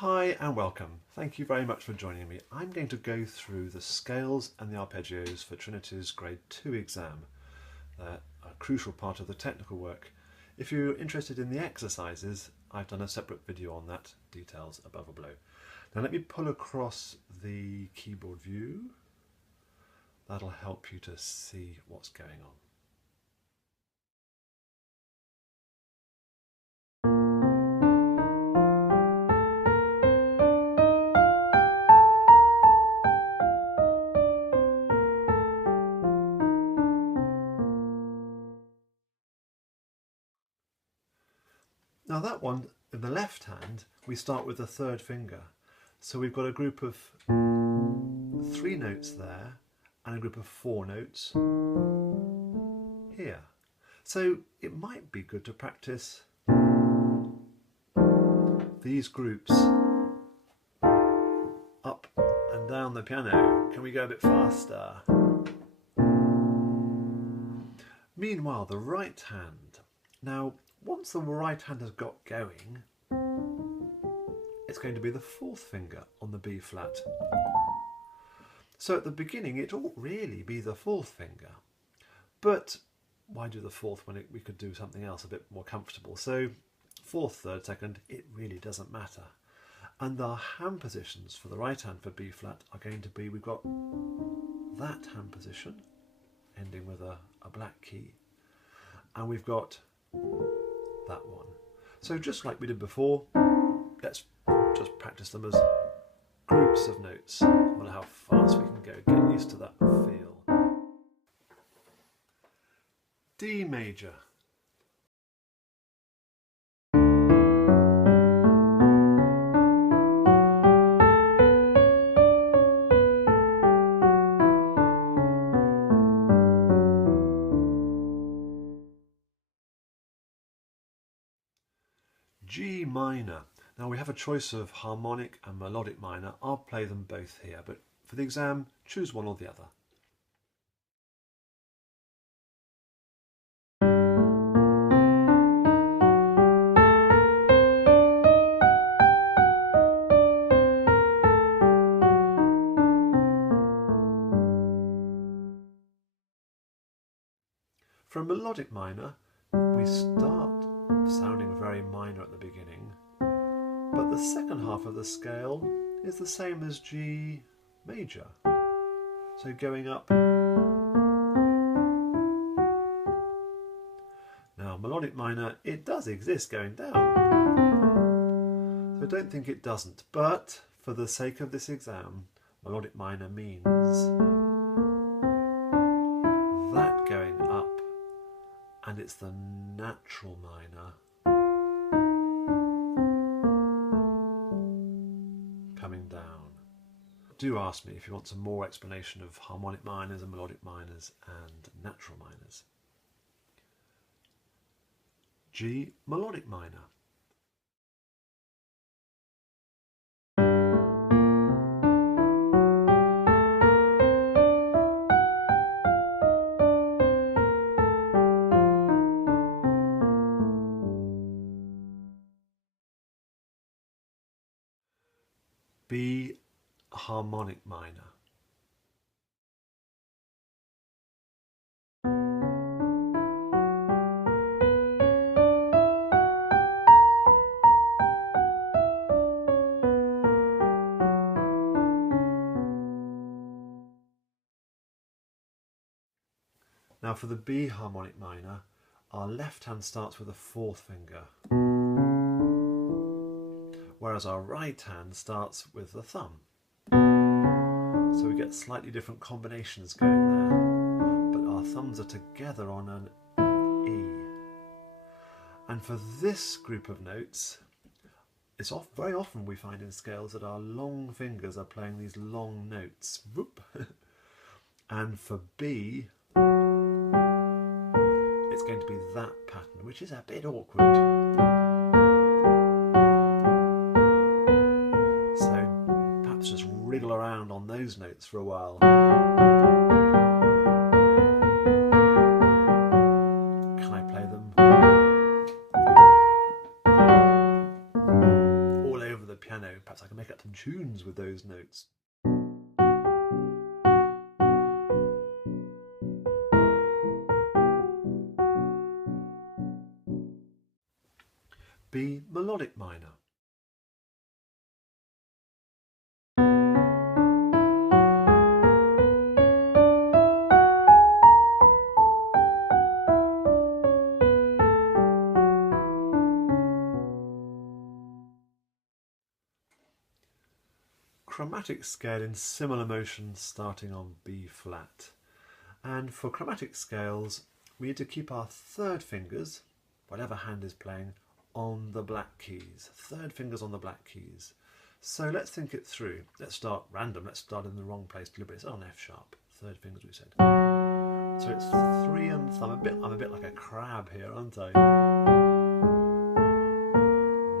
Hi and welcome. Thank you very much for joining me. I'm going to go through the scales and the arpeggios for Trinity's Grade 2 exam. They're a crucial part of the technical work. If you're interested in the exercises, I've done a separate video on that, details above or below. Now let me pull across the keyboard view. That'll help you to see what's going on. Now that one, in the left hand, we start with the third finger. So we've got a group of 3 notes there and a group of 4 notes here. So it might be good to practice these groups up and down the piano. Can we go a bit faster? Meanwhile, the right hand. Now, once the right hand has got going, it's going to be the 4th finger on the B flat. So at the beginning it ought really be the 4th finger, but why do the 4th when we could do something else a bit more comfortable? So 4th, 3rd, 2nd, it really doesn't matter. And our hand positions for the right hand for B flat are going to be, we've got that hand position ending with a black key, and we've got that one. So just like we did before, let's just practice them as groups of notes. I wonder how fast we can go, get used to that feel. D major. G minor. Now we have a choice of harmonic and melodic minor. I'll play them both here, but for the exam, choose one or the other. For a melodic minor, we start sounding very minor at the beginning, but the second half of the scale is the same as G major. So going up. Now melodic minor, it does exist going down. So don't think it doesn't, but for the sake of this exam, melodic minor means that going up, and it's the natural minor coming down. Do ask me if you want some more explanation of harmonic minors and melodic minors and natural minors. G melodic minor. B harmonic minor. Now for the B harmonic minor, our left hand starts with a 4th finger, whereas our right hand starts with the thumb. So we get slightly different combinations going there, but our thumbs are together on an E. And for this group of notes, it's very often we find in scales that our long fingers are playing these long notes. Whoop. And for B, it's going to be that pattern, which is a bit awkward. So perhaps just wriggle around on those notes for a while. Can I play them all over the piano? perhaps I can make up some tunes with those notes. B melodic minor. Chromatic scale in similar motion starting on B flat. And for chromatic scales, we need to keep our third fingers, whatever hand is playing, on the black keys. Third fingers on the black keys. So let's think it through. Let's start random. Let's start in the wrong place deliberately. It's on F sharp. Third fingers we said. So it's 3 and thumb. I'm a bit like a crab here, aren't I?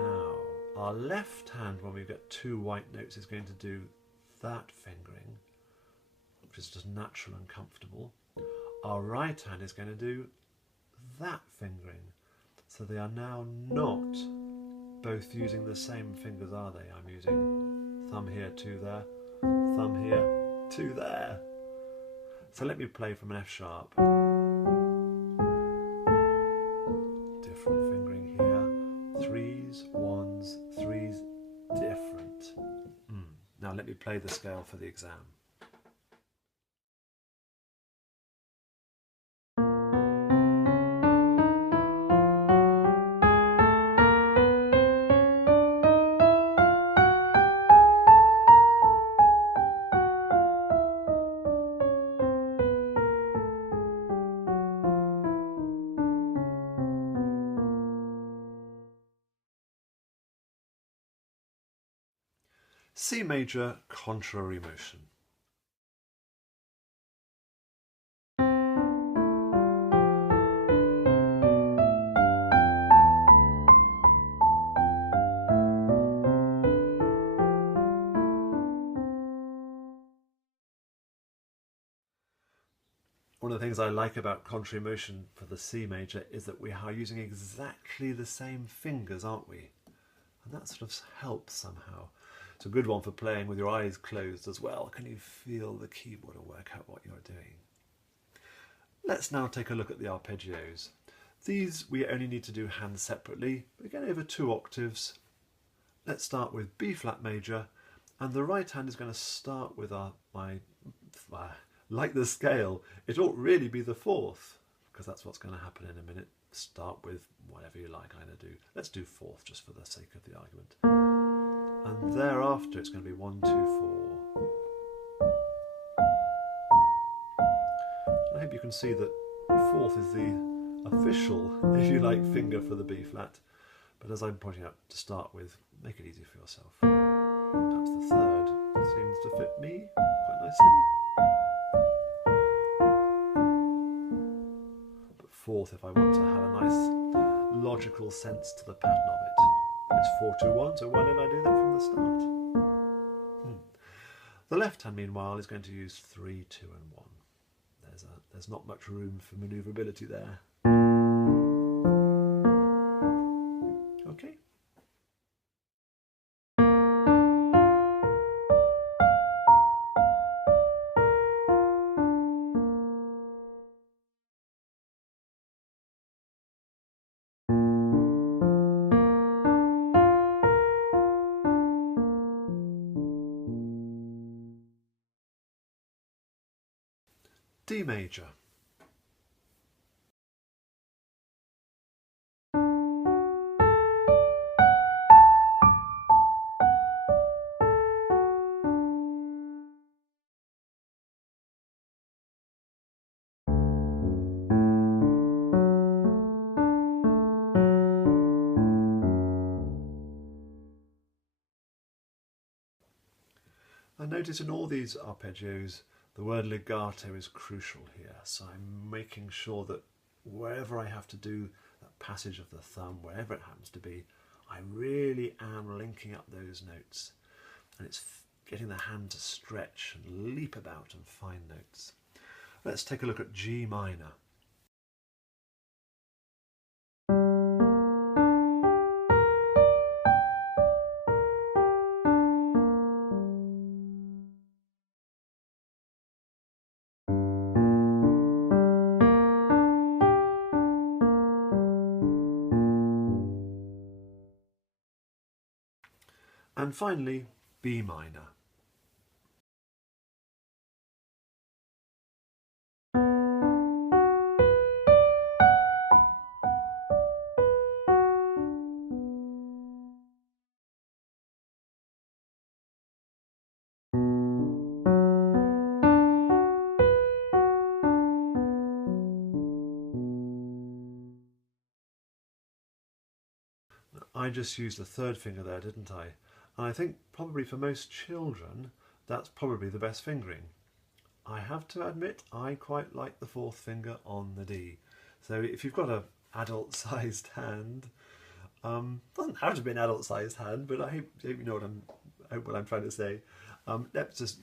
Now, our left hand, when we get 2 white notes, is going to do that fingering, which is just natural and comfortable. Our right hand is going to do that fingering. So they are now not both using the same fingers, are they? I'm using thumb here, 2 there, thumb here, 2 there. So let me play from an F sharp. Different fingering here. 3s, 1s, 3s, different. Now let me play the scale for the exam. C major contrary motion. One of the things I like about contrary motion for the C major is that we are using exactly the same fingers, aren't we? And that sort of helps somehow. It's a good one for playing with your eyes closed as well. Can you feel the keyboard and work out what you're doing? Let's now take a look at the arpeggios. These we only need to do hands separately. We're going over 2 octaves. Let's start with B flat major, and the right hand is going to start with like the scale, it ought really be the 4th, because that's what's going to happen in a minute. Start with whatever you like, I'm going to do. Let's do 4th just for the sake of the argument. And thereafter it's going to be 1, 2, 4. I hope you can see that 4th is the official, if you like, finger for the B flat. But as I'm pointing out to start with, make it easy for yourself. Perhaps the 3rd seems to fit me quite nicely. But 4th, if I want to have a nice logical sense to the pattern of it. It's 4, 2, 1, so why didn't I do that from the start? The left hand, meanwhile, is going to use 3, 2 and 1. There's not much room for manoeuvrability there. Okay. D major. I notice in all these arpeggios the word legato is crucial here, so I'm making sure that wherever I have to do that passage of the thumb, wherever it happens to be, I really am linking up those notes, and it's getting the hand to stretch and leap about and find notes. Let's take a look at G minor. And finally, B minor. I just used the third finger there, didn't I? And I think probably for most children, that's probably the best fingering. I have to admit, I quite like the fourth finger on the D. So if you've got an adult-sized hand, doesn't have to be an adult-sized hand, but I hope you know what I'm trying to say. Let's just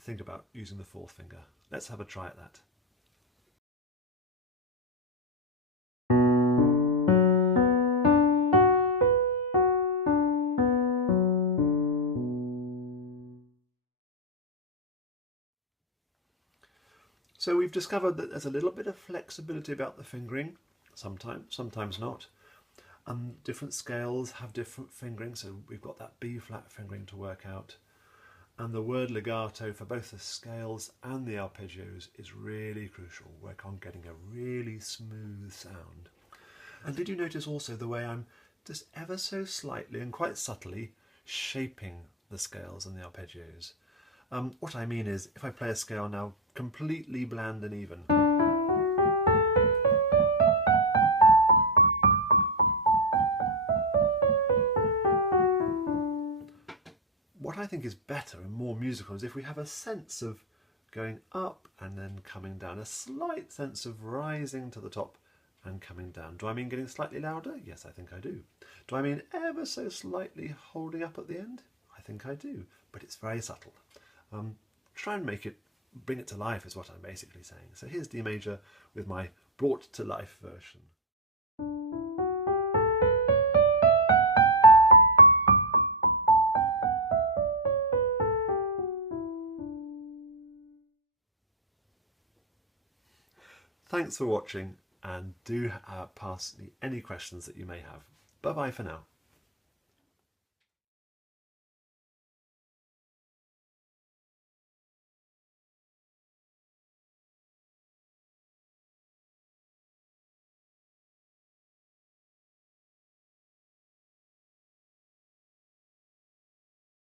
think about using the fourth finger. Let's have a try at that. So we've discovered that there's a little bit of flexibility about the fingering, sometimes not. Different scales have different fingering, so we've got that B flat fingering to work out. And the word legato for both the scales and the arpeggios is really crucial. Work on getting a really smooth sound. And did you notice also the way I'm just ever so slightly and quite subtly shaping the scales and the arpeggios? What I mean is, if I play a scale now completely bland and even, what I think is better and more musical is if we have a sense of going up and then coming down, a slight sense of rising to the top and coming down. Do I mean getting slightly louder? Yes, I think I do. Do I mean ever so slightly holding up at the end? I think I do, but it's very subtle. Try and bring it to life is what I'm basically saying. So here's D major with my brought to life version. Thanks for watching, and do pass me any questions that you may have. Bye bye for now.